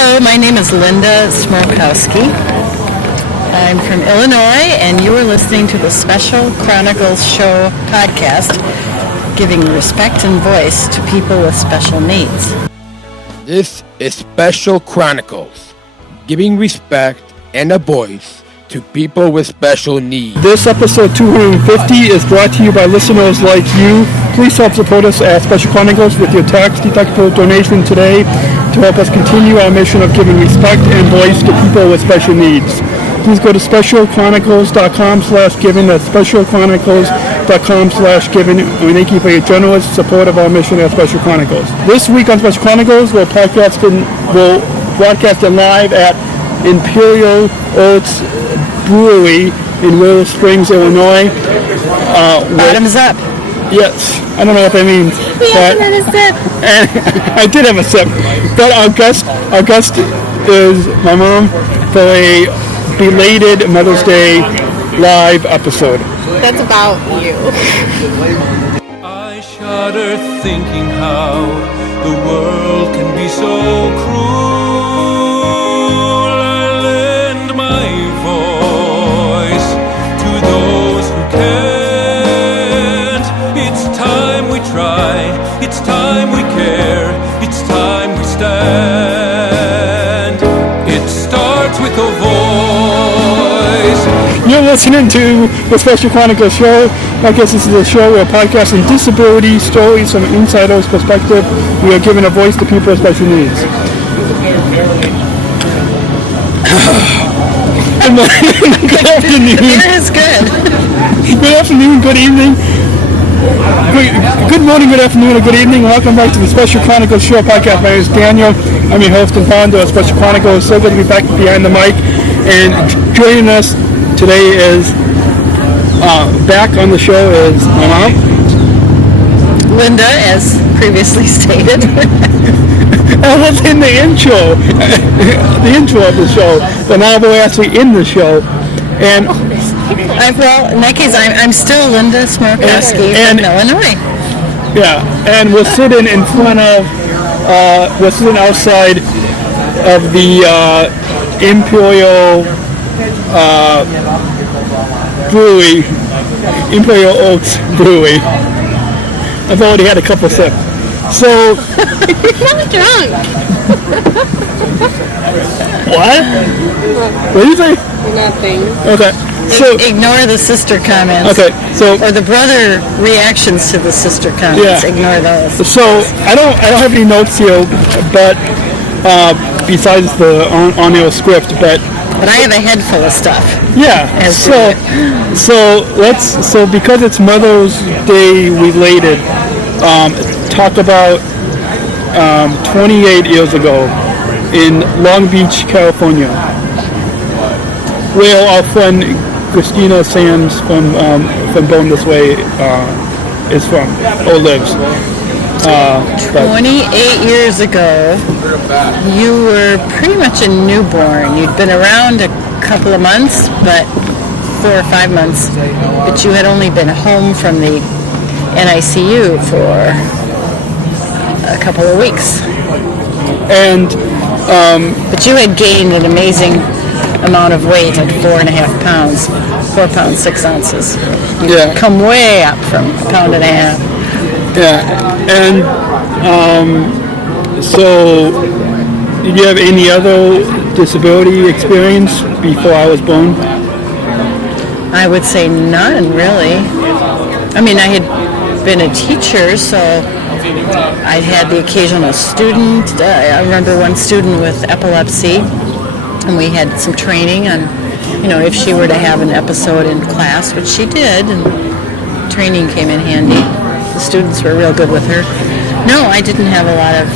Hello, my name is Linda Smrokowski. I'm from Illinois, and you are listening to the Special Chronicles Show podcast, giving respect and voice to people with special needs. This is Special Chronicles, giving respect and a voice to people with special needs. This episode 250 is brought to you by listeners like you. Please help support us at Special Chronicles with your tax-deductible donation today to help us continue our mission of giving respect and voice to people with special needs. Please go to specialchronicles.com/giving. That's specialchronicles.com/giving. We thank you for your generous support of our mission at Special Chronicles. This week on Special Chronicles, we're broadcasting live at Imperial Oak Brewery in Willow Springs, Illinois. Bottoms up. Yes, I don't know what that means. We haven't had a sip. I did have a sip, but our guest is my mom for a belated Mother's Day live episode. That's about you. I shudder thinking how the world can be so cruel. I lend my voice to those who can't. It's time we try, it's time we care, it's time we stand. It starts with a voice. You're listening to the Special Chronicles Show. I guess this is a show where podcasting disability stories from an insider's perspective. We are giving a voice to people with special needs. Good afternoon. It is good. Good afternoon, good evening. Good morning, good afternoon, and good evening. Welcome back to the Special Chronicles Show podcast. My name is Daniel. I'm your host and founder of Special Chronicles. So good to be back behind the mic. And joining us today is, back on the show is my mom. Linda, as previously stated. That was in the intro. The intro of the show. But now we're actually in the show. And Well, in that case, I'm still Linda Smrokowski from Illinois. yeah, and we're sitting in front of, we're sitting outside of the Imperial Brewery, Imperial Oaks Brewery. I've already had a couple sips. So, You're not drunk. what? What did you say? Nothing. Okay. So, Ignore the sister comments. okay, so Or the brother reactions to the sister comments. Yeah. Ignore those. So I don't have any notes here, but besides the on-air script, but But I have a head full of stuff. yeah. As So because it's Mother's Day related, talk about 28 years ago in Long Beach, California, where our friend Christina Sands from Born This Way is from, or lives. 28 years ago, you were pretty much a newborn. You'd been around a couple of months, but 4 or 5 months, but you had only been home from the NICU for a couple of weeks. And But you had gained an amazing amount of weight at 4.5 pounds, 4 pounds 6 ounces. yeah, Come way up from a pound and a half. yeah, and so did you have any other disability experience before I was born? I would say none, really. I mean, I had been a teacher, so I'd had the occasional student. I remember one student with epilepsy, and we had some training on, if she were to have an episode in class, which she did, and training came in handy. The students were real good with her. No, I didn't have a lot of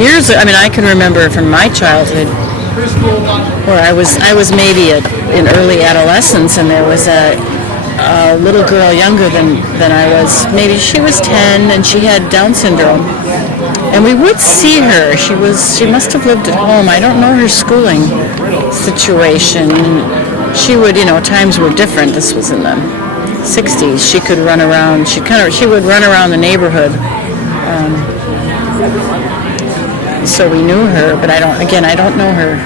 years. I mean, I can remember from my childhood where I was maybe in early adolescence, and there was a little girl younger than I was. Maybe she was 10, and she had Down syndrome. And we would see her. She must have lived at home. I don't know her schooling situation. She would, times were different. This was in the 60s. She could run around. She would run around the neighborhood. so we knew her. But I don't know her. I don't know her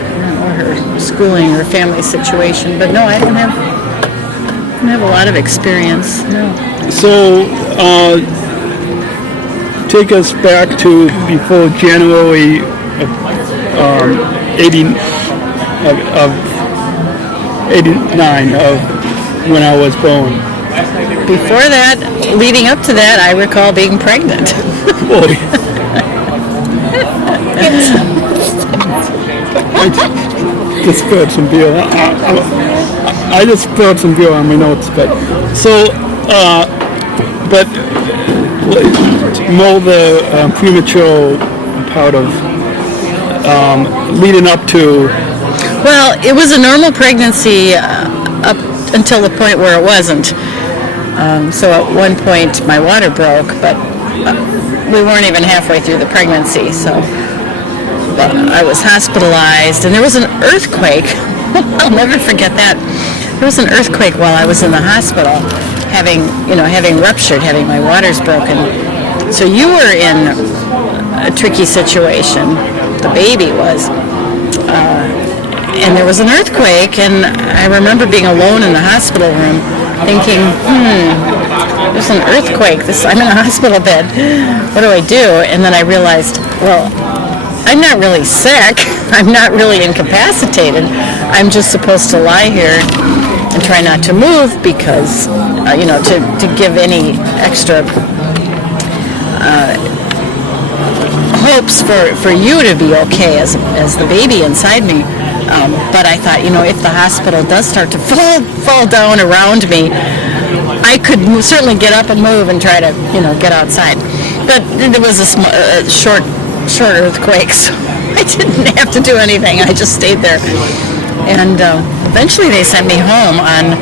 schooling or family situation. But no, I don't have a lot of experience. No. So, take us back to before January of 89 of when I was born. Before that, leading up to that, I recall being pregnant. Boy. I just spilled some beer. I just spilled some beer on my notes, but so, but more the premature part of leading up to. Well, it was a normal pregnancy up until the point where it wasn't. So at one point my water broke, but we weren't even halfway through the pregnancy. So I was hospitalized, and there was an earthquake. I'll never forget that. There was an earthquake while I was in the hospital, having ruptured, having my waters broken. So you were in a tricky situation. The baby was. And there was an earthquake, and I remember being alone in the hospital room thinking, there's an earthquake. I'm in a hospital bed. What do I do? And then I realized, well, I'm not really sick. I'm not really incapacitated. I'm just supposed to lie here and try not to move because, to give any extra hopes for you to be okay as the baby inside me. But I thought, if the hospital does start to fall down around me, I could certainly get up and move and try to, get outside. But there was a short earthquake, so I didn't have to do anything. I just stayed there. And eventually they sent me home on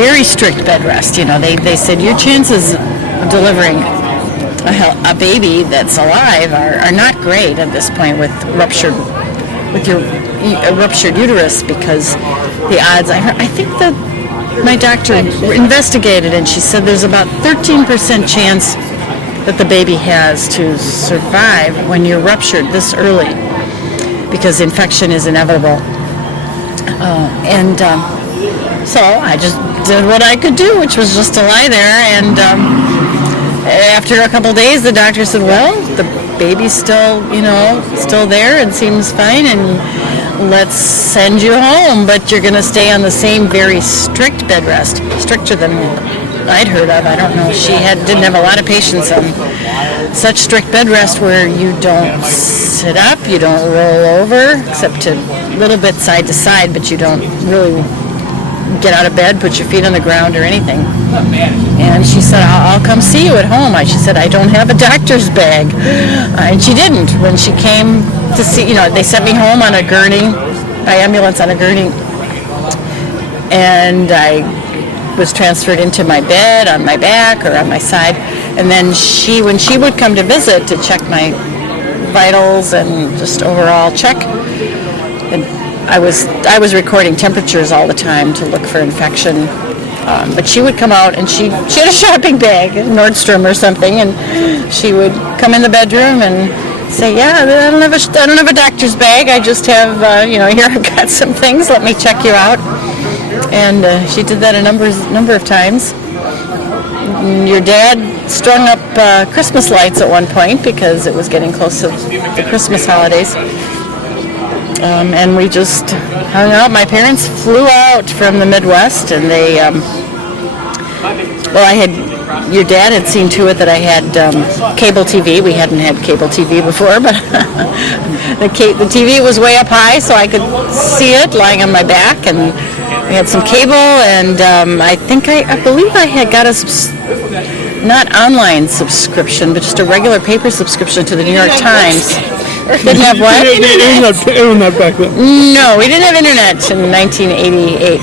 very strict bed rest. They said, your chances of delivering a baby that's alive are not great at this point with your ruptured uterus, because the odds, I think that my doctor investigated, and she said there's about 13% chance that the baby has to survive when you're ruptured this early, because infection is inevitable. So I just did what I could do, which was just to lie there. And after a couple days, the doctor said, well, the baby's still there and seems fine, and let's send you home, but you're going to stay on the same very strict bed rest, stricter than I'd heard of. I don't know. She didn't have a lot of patience on such strict bed rest where you don't sit up, you don't roll over, except a little bit side to side, but you don't really get out of bed, put your feet on the ground or anything. And she said, I'll come see you at home. She said, I don't have a doctor's bag. And she didn't. When she came to see, they sent me home on a gurney, by ambulance on a gurney. And I was transferred into my bed on my back or on my side. And then when she would come to visit to check my vitals and just overall check, and I was recording temperatures all the time to look for infection. But she would come out, and she had a shopping bag, Nordstrom or something, and she would come in the bedroom and say, yeah, I don't have a doctor's bag. I just have, here I've got some things. Let me check you out. And she did that a number of times. Your dad strung up Christmas lights at one point because it was getting close to the Christmas holidays. And we just hung out. My parents flew out from the Midwest, and they, your dad had seen to it that I had cable TV. We hadn't had cable TV before, but the TV was way up high, so I could see it lying on my back, and we had some cable, and I believe I had got not online subscription, but just a regular paper subscription to the New York Times. Didn't have what? Internet back then. No, we didn't have internet in 1988.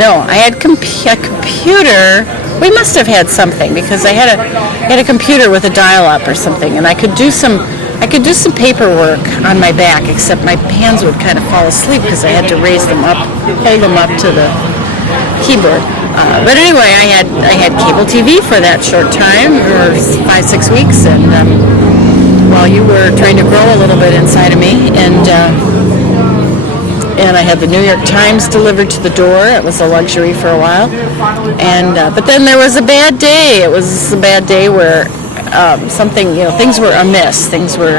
No, I had a computer. We must have had something because I had a computer with a dial-up or something, and I could do some paperwork on my back. Except my hands would kind of fall asleep because I had to raise them up, hold them up to the keyboard. But anyway, I had cable TV for that short time, or 5-6 weeks, and while you were trying to grow a little bit inside of me, and I had the New York Times delivered to the door. It was a luxury for a while, and but then there was a bad day. It was a bad day where something, things were amiss. Things were,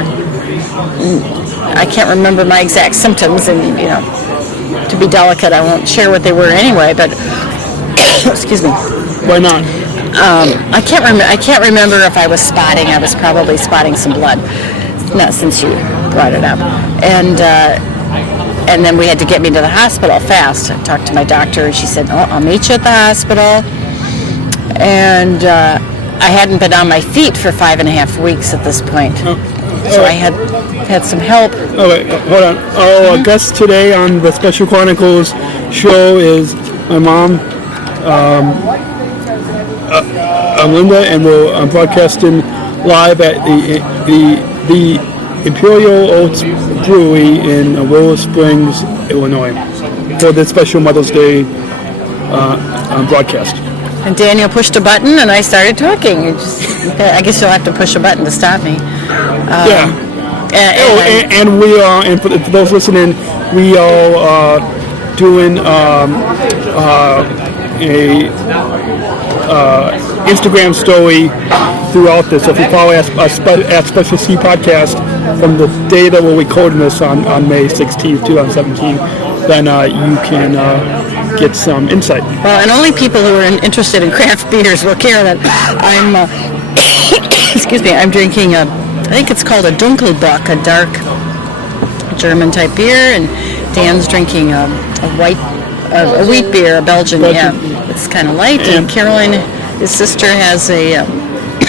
I can't remember my exact symptoms, and to be delicate, I won't share what they were anyway. But excuse me. Why not? I can't remember if I was spotting. I was probably spotting some blood. Not since you brought it up, and then we had to get me to the hospital fast. I talked to my doctor, and she said, "Oh, I'll meet you at the hospital." And I hadn't been on my feet for 5.5 weeks at this point, so I had some help. Oh wait, hold on. Our guest today on the Special Chronicles show is my mom, Linda, and we're broadcasting live at the Imperial Oak Brewery in Willow Springs, Illinois, for the special Mother's Day broadcast. And Daniel pushed a button, and I started talking. I guess you'll have to push a button to stop me. Yeah. And we are, and for those listening, we are doing a Instagram story throughout this. So if you follow our Special C podcast from the day that we're recording this on May 16th, 2017, then you can get some insight. Well, and only people who are interested in craft beers will care that I'm, excuse me, I'm drinking I think it's called a Dunkelbock, a dark German type beer, and Dan's drinking a wheat beer, a Belgian, yeah. It's kind of light, and Caroline, his sister, has a...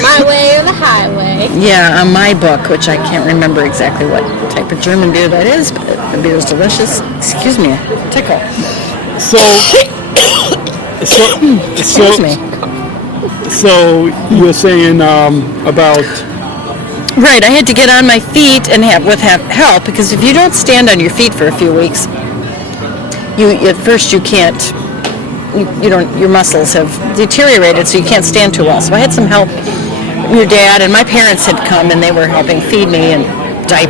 My Way or the Highway. Yeah, my book, which I can't remember exactly what type of German beer that is, but the beer is delicious. Excuse me, tickle. Excuse me. So you were saying about... Right, I had to get on my feet and have help, because if you don't stand on your feet for a few weeks, at first you can't, your muscles have deteriorated, so you can't stand too well. So I had some help. Your dad and my parents had come, and they were helping feed me and take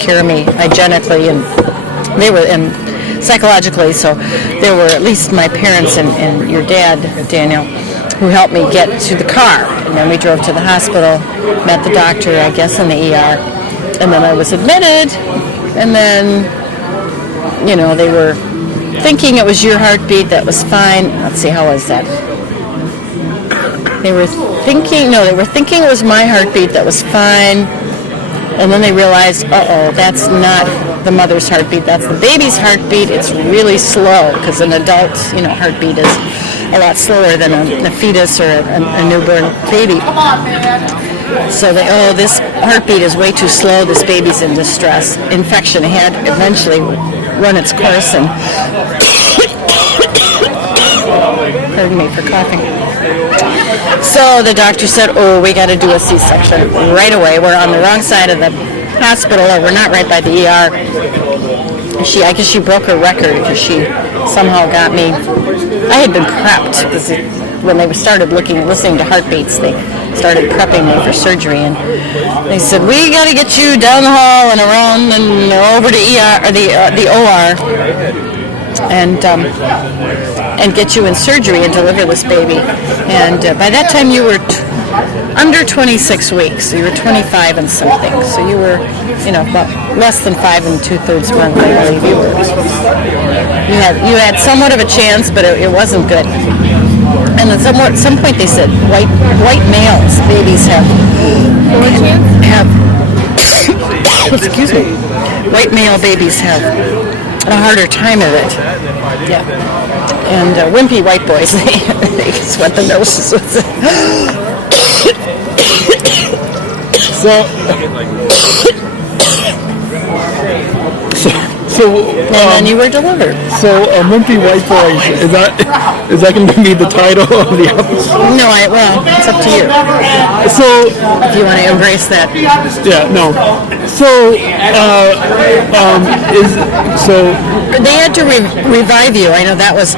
care of me hygienically, and they were, and psychologically. So there were at least my parents and your dad, Daniel, who helped me get to the car. And then we drove to the hospital, met the doctor, I guess, in the ER. And then I was admitted. And then, they were thinking it was your heartbeat. That was fine. Let's see, how was that? They were thinking it was my heartbeat. That was fine. And then they realized, that's not the mother's heartbeat. That's the baby's heartbeat. It's really slow, because an adult, heartbeat is a lot slower than a fetus or a newborn baby. So this heartbeat is way too slow. This baby's in distress. Infection had eventually run its course, and pardon me for coughing. So the doctor said, we got to do a C-section right away. We're on the wrong side of the hospital, or we're not right by the ER. I guess she broke her record, because she somehow got me. I had been prepped, because when they started listening to heartbeats, they started prepping me for surgery, and they said, we got to get you down the hall and around and over to ER, or the OR, and get you in surgery and deliver this baby. And by that time you were under 26 weeks, so you were 25 and something. So you were, about less than 5 2/3 month, I believe you were. You had somewhat of a chance, but it wasn't good. And at some point they said white males, babies have excuse me, white male babies have a harder time of it. Yeah. And wimpy white boys, they sweat the noses with it. And then you were delivered. So, wimpy white boys, is that going to be the title of the episode? No, it's up to you. So, if you want to embrace that. Yeah, no. So, they had to revive you. I know that was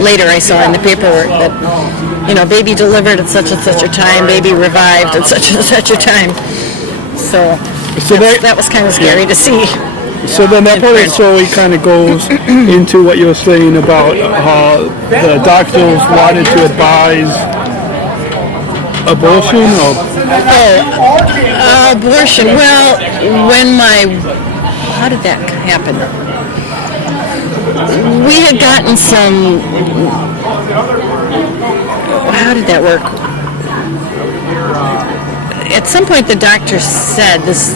later. I saw in the paperwork that baby delivered at such and such a time, baby revived at such and such a time. So that was kind of scary to see. So then that part of the story kind of goes into what you were saying about how the doctors wanted to advise abortion, or abortion. Well, how did that happen? We had gotten some. How did that work? At some point, the doctor said this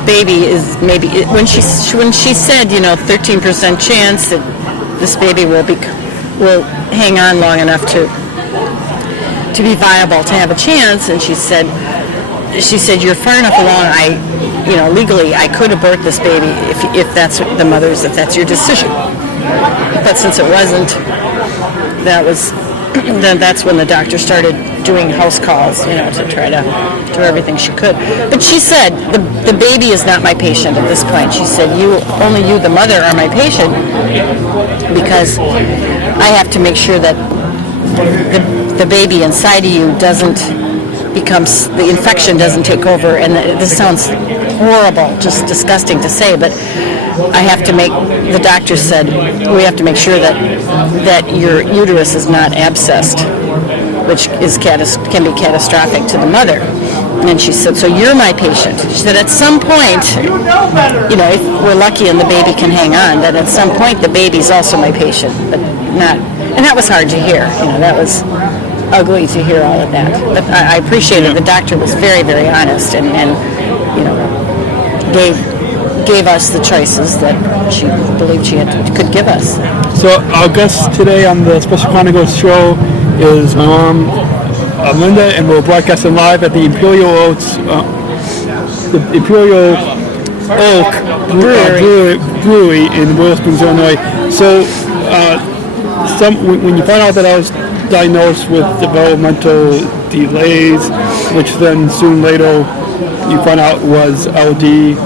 baby is maybe when she said 13% chance that this baby will hang on long enough to be viable, to have a chance, and she said you're far enough along. Legally I could abort this baby if that's the mother's, if that's your decision. But since it wasn't, that's when the doctor started doing house calls, to try to do everything she could. But she said, the baby is not my patient at this point. She said, only you, the mother, are my patient, because I have to make sure that the baby inside of you doesn't the infection doesn't take over. And this sounds horrible, just disgusting to say, but the doctor said, we have to make sure that your uterus is not abscessed, which can be catastrophic to the mother. And she said, so you're my patient. She said, at some point, if we're lucky and the baby can hang on, then at some point the baby's also my patient, but not. And that was hard to hear. That was ugly to hear all of that. But I appreciated the doctor was very, very honest and gave us the choices that she believed she could give us. So our guest today on the Special Chronicles show is my mom, Linda, and we're broadcasting live at the Imperial Oak Brewery in Willow Springs, Illinois. So when you found out that I was diagnosed with developmental delays, which then soon later you found out was LD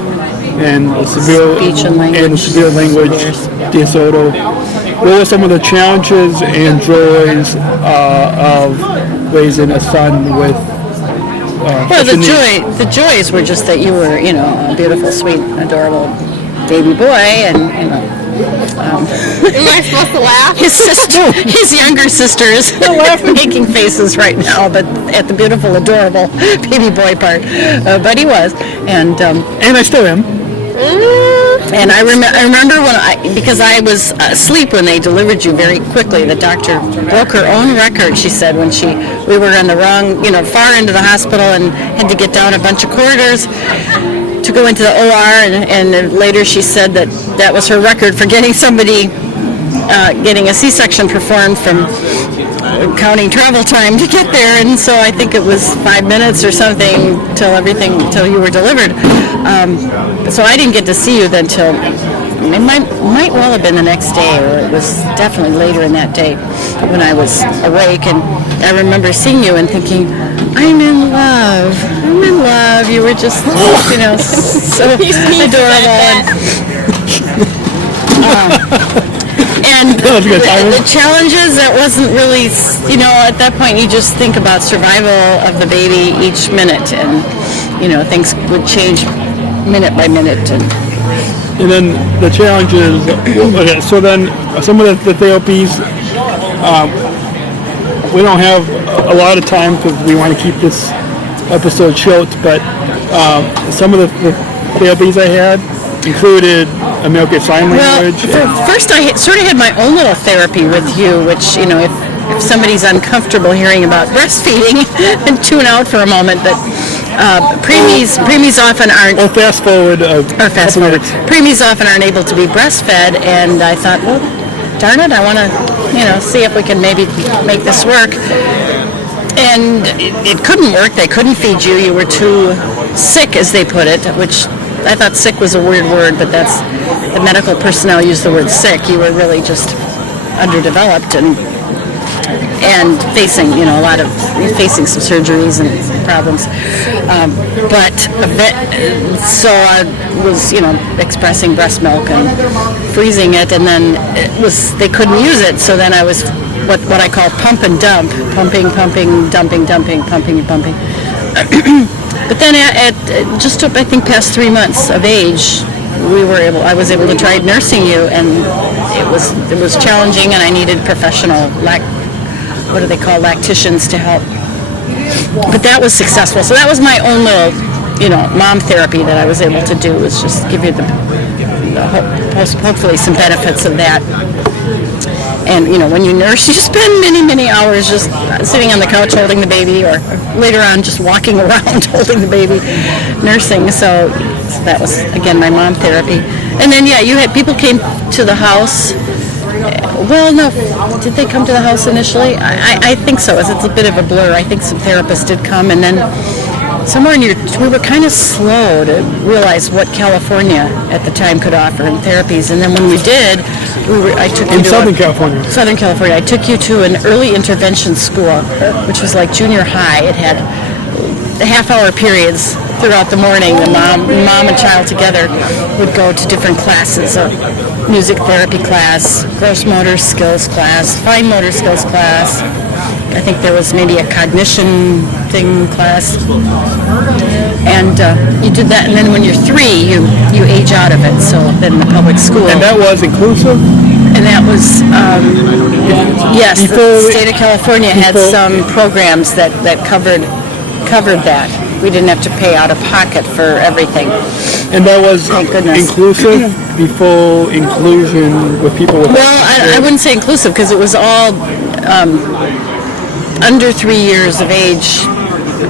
and speech and severe language disorder. What were some of the challenges and joys of raising a son with well, the joys were just that you were, a beautiful, sweet, adorable baby boy, and Am I supposed to laugh? His younger sister is making faces right now, but at the beautiful, adorable baby boy part. But he was, and I still am. And I remember because I was asleep when they delivered you very quickly. The doctor broke her own record, she said, when we were on the wrong, far into the hospital and had to get down a bunch of corridors to go into the OR, and later she said that was her record for getting somebody, getting a C-section performed from counting travel time to get there, and so I think it was 5 minutes or something till you were delivered. So I didn't get to see you then till it might well have been the next day, or it was definitely later in that day when I was awake, and I remember seeing you and thinking, I'm in love. You were just, so adorable. And the challenges, that wasn't really, at that point you just think about survival of the baby each minute, and, things would change minute by minute. And then the challenges, okay, so then some of the therapies, we don't have a lot of time because we want to keep this episode short, but some of the therapies I had included American Sign Language. Well, first I sort of had my own little therapy with you, which, if somebody's uncomfortable hearing about breastfeeding, then tune out for a moment. But preemies often aren't. Or fast forward. Preemies often aren't able to be breastfed, and I thought, well, darn it, I want to, see if we can maybe make this work. And it couldn't work. They couldn't feed you. You were too sick, as they put it, which I thought sick was a weird word, but that's the medical personnel use the word sick. You were really just underdeveloped and facing, facing some surgeries and problems. So I was, expressing breast milk and freezing it, and then they couldn't use it. So then I was what I call pump and dump, pumping, dumping, pumping and pumping. But then at just I think past 3 months of age, I was able to try nursing you, and it was challenging, and I needed professional what do they call lacticians to help. But that was successful. So that was my own little, mom therapy that I was able to do, was just give you hopefully some benefits of that. And, when you nurse, you spend many, many hours just sitting on the couch holding the baby, or later on just walking around holding the baby, nursing. So that was, again, my mom therapy. And then, you had people came to the house. Well, no, did they come to the house initially? I think so. It's a bit of a blur. I think some therapists did come, and then somewhere we were kind of slow to realize what California at the time could offer in therapies. And then when we did, I took you to Southern California. Southern California. I took you to an early intervention school, which was like junior high. It had half-hour periods throughout the morning. The mom and child together would go to different classes, a music therapy class, gross motor skills class, fine motor skills class. I think there was maybe a cognition thing class. And you did that, and then when you're 3, you age out of it. So then the public school. And that was inclusive? And that was, yes, the state of California had some programs that covered that. We didn't have to pay out of pocket for everything. And that was Thank goodness. inclusive, the full inclusion with people with... Well, I wouldn't say inclusive, because it was all under 3 years of age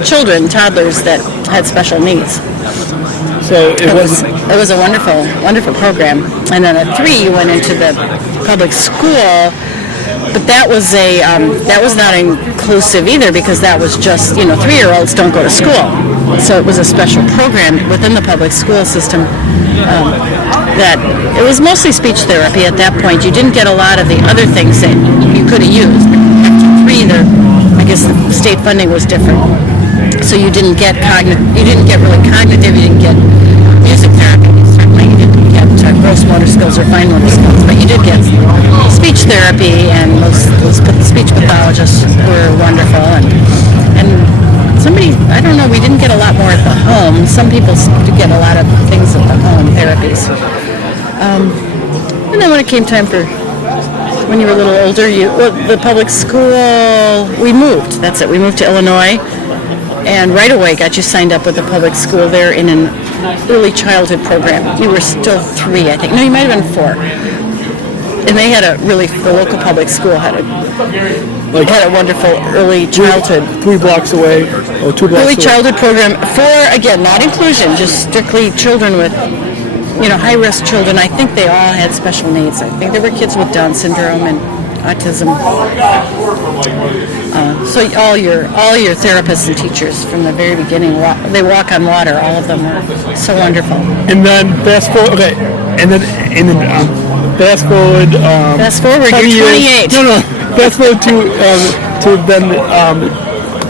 children, toddlers that had special needs. So it was a wonderful program. And then at 3, you went into the public school, but that was not inclusive either, because that was just 3-year-olds don't go to school. So it was a special program within the public school system. That it was mostly speech therapy at that point. You didn't get a lot of the other things that you could have used. After 3, I guess the state funding was different. So you didn't get really cognitive, you didn't get music therapy, certainly you didn't get gross motor skills or fine motor skills, but you did get speech therapy, and those speech pathologists were wonderful. And somebody, I don't know, we didn't get a lot more at the home. Some people do get a lot of things at the home, therapies. And then when it came time for, when you were a little older, the public school, we moved. That's it. We moved to Illinois, and right away got you signed up with the public school there in an early childhood program. You were still 3, I think. No, you might have been 4. And they had the local public school had a wonderful early childhood. 3 blocks away, or 2 blocks Early away. childhood program for, again, not inclusion, just strictly children with, high-risk children. I think they all had special needs. I think there were kids with Down syndrome and autism. So all your therapists and teachers from the very beginning, they walk on water. All of them were so wonderful. And then fast forward. Okay. And then fast forward. Fast forward. 10 You're years, 28. No. Fast forward to then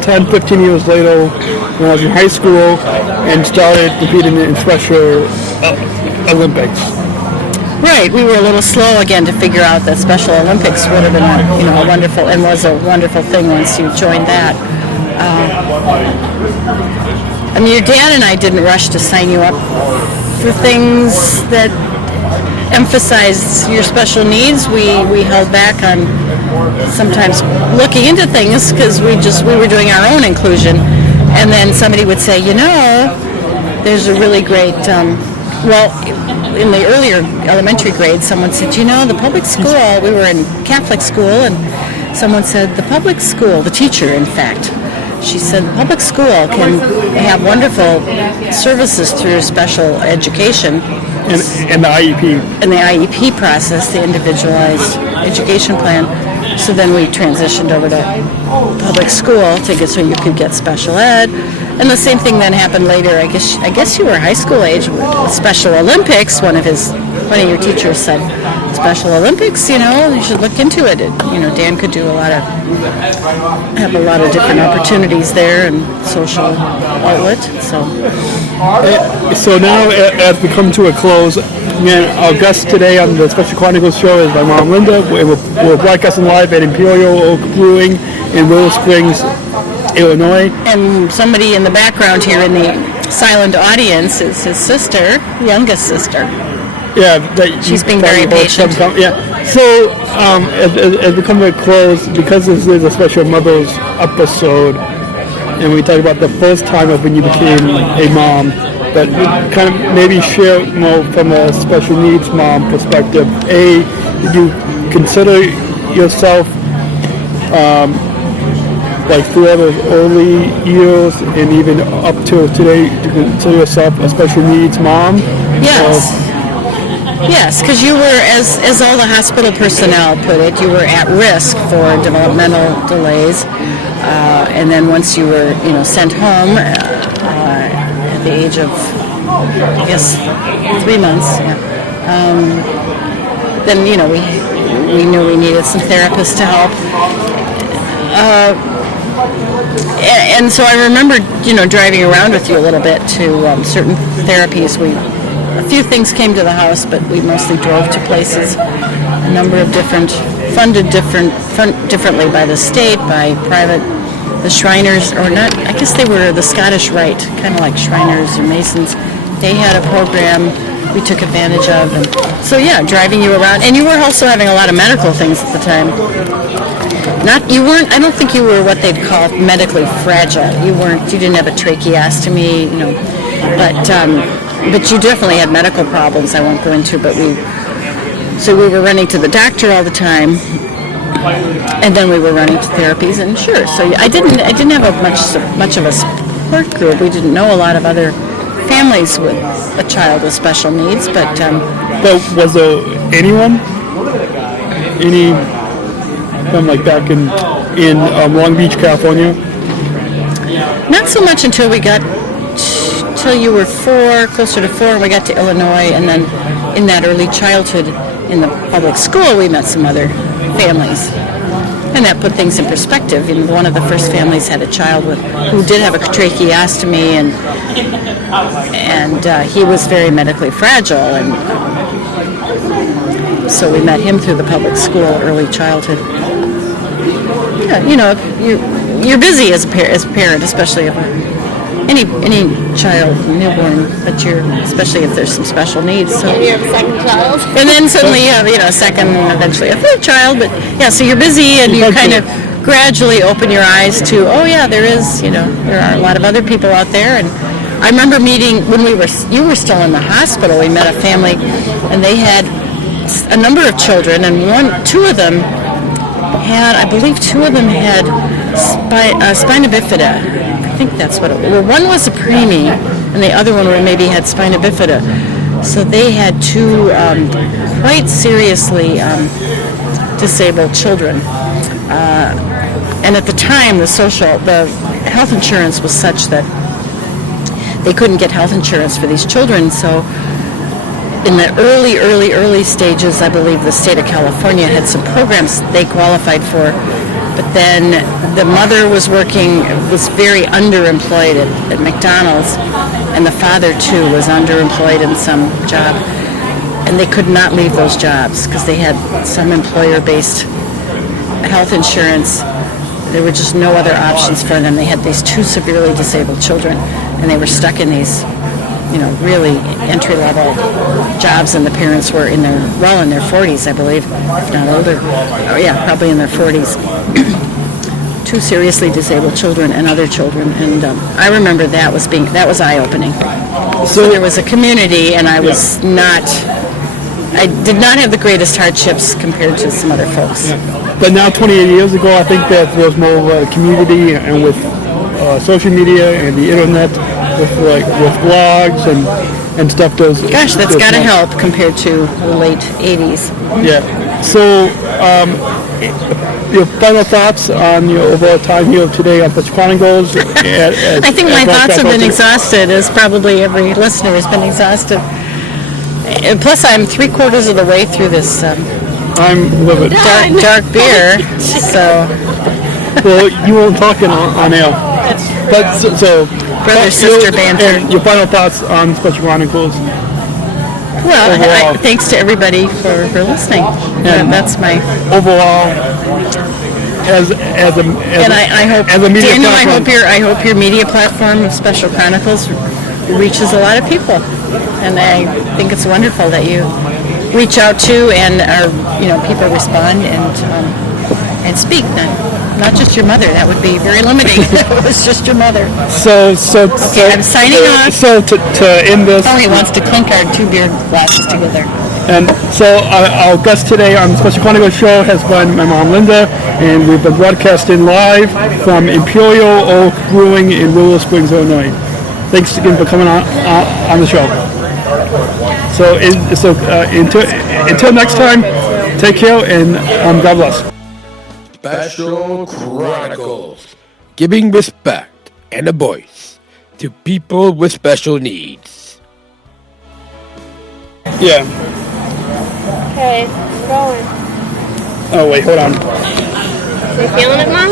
10, 15 years later, when I was in high school and started competing in Special Olympics. Right, we were a little slow again to figure out that Special Olympics would have been, a wonderful, and was a wonderful thing once you joined that. Your dad and I didn't rush to sign you up for things that emphasized your special needs. We held back on sometimes looking into things because we were doing our own inclusion, and then somebody would say, there's a really great. In the earlier elementary grades, someone said, the public school, we were in Catholic school, and someone said, the public school, the teacher, in fact, she said, the public school can have wonderful services through special education. And the IEP. And the IEP process, the individualized education plan. So then we transitioned over to public school to get so you could get special ed. And the same thing then happened later. I guess you were high school age with Special Olympics. One of your teachers said, Special Olympics, you should look into it. Dan could do have a lot of different opportunities there and social outlet. So now, as we come to a close, our guest today on the Special Chronicles show is my mom, Linda. We're broadcasting live at Imperial Oak Brewery in Willow Springs, Illinois. And somebody in the background here in the silent audience is his sister, youngest sister. Yeah, she's being very patient. Yeah. So, as we come to a close, because this is a special Mother's episode, and we talk about the first time of when you became a mom, but kind of maybe share more from a special needs mom perspective. A, did you consider yourself, like throughout those early years and even up to today, do you consider yourself a special needs mom? Yes. Yes, because you were, as all the hospital personnel put it, you were at risk for developmental delays. And then once you were, sent home at the age of, I guess, 3 months, then, we knew we needed some therapists to help. And so I remember, driving around with you a little bit to certain therapies. A few things came to the house, but we mostly drove to places. A number of funded differently by the state, by private, the Shriners, or not, I guess they were the Scottish Rite, kind of like Shriners or Masons. They had a program we took advantage of. And so driving you around. And you were also having a lot of medical things at the time. I don't think you were what they'd call medically fragile. You didn't have a tracheostomy, but you definitely had medical problems I won't go into, but we were running to the doctor all the time, and then we were running to therapies, and sure. So I didn't have much of a support group. We didn't know a lot of other families with a child with special needs, but was there anyone? Any from like back in Long Beach, California? Not so much until we got till you were closer to 4, and we got to Illinois, and then in that early childhood in the public school, we met some other families. And that put things in perspective. One of the first families had a child who did have a tracheostomy, and he was very medically fragile, and so we met him through the public school early childhood. Yeah, you're busy as a parent, especially if any child, newborn, but especially if there's some special needs. So. And you have a second child. And then suddenly you have, a second and eventually a third child. But so you're busy, and you kind of gradually open your eyes to, there is, there are a lot of other people out there. And I remember meeting when you were still in the hospital. We met a family, and they had a number of children, and two of them had spina bifida. I think that's what it was. Well, one was a preemie, and the other one maybe had spina bifida. So they had two quite seriously disabled children. And at the time, the health insurance was such that they couldn't get health insurance for these children. So in the early stages, I believe the state of California had some programs they qualified for. But then the mother was very underemployed at McDonald's, and the father, too, was underemployed in some job. And they could not leave those jobs because they had some employer-based health insurance. There were just no other options for them. They had these two severely disabled children, and they were stuck in these, really entry-level jobs, and the parents were in their 40s, I believe, if not older. Probably in their 40s. Two seriously disabled children and other children, and I remember that was eye-opening. So there was a community, and I did not have the greatest hardships compared to some other folks. But now, 28 years ago, I think that there was more of a community, and with social media and the internet, with blogs and stuff. Gosh, that's got to help compared to the late 80s. Yeah. So, your final thoughts on your overall time here today on Special Chronicles? I think my thoughts have been exhausted, as probably every listener has been exhausted. And plus, I'm 3/4 of the way through this I'm livid. dark beer, so Well, you won't talk on air. But so brother-sister banter. And your final thoughts on Special Chronicles? Well, Overall. thanks to everybody for listening. And that's my. Overall, as And I hope, as a media Daniel, platform, I hope your media platform of Special Chronicles reaches a lot of people, and I think it's wonderful that you reach out to and people respond and speak. Not just your mother. That would be very limiting. It was just your mother. so I'm signing off. So to end this, Oh, he wants to clink our 2 beer glasses together. and so our guest today on the Special Chronicles show has been my mom Linda, and we've been broadcasting live from Imperial Oak Brewing in Willow Springs, Illinois. Thanks again for coming on the show. So until next time, take care and God bless. Special Chronicles, giving respect and a voice to people with special needs. Yeah. Okay, going. Oh wait, hold on. You feeling it, Mom?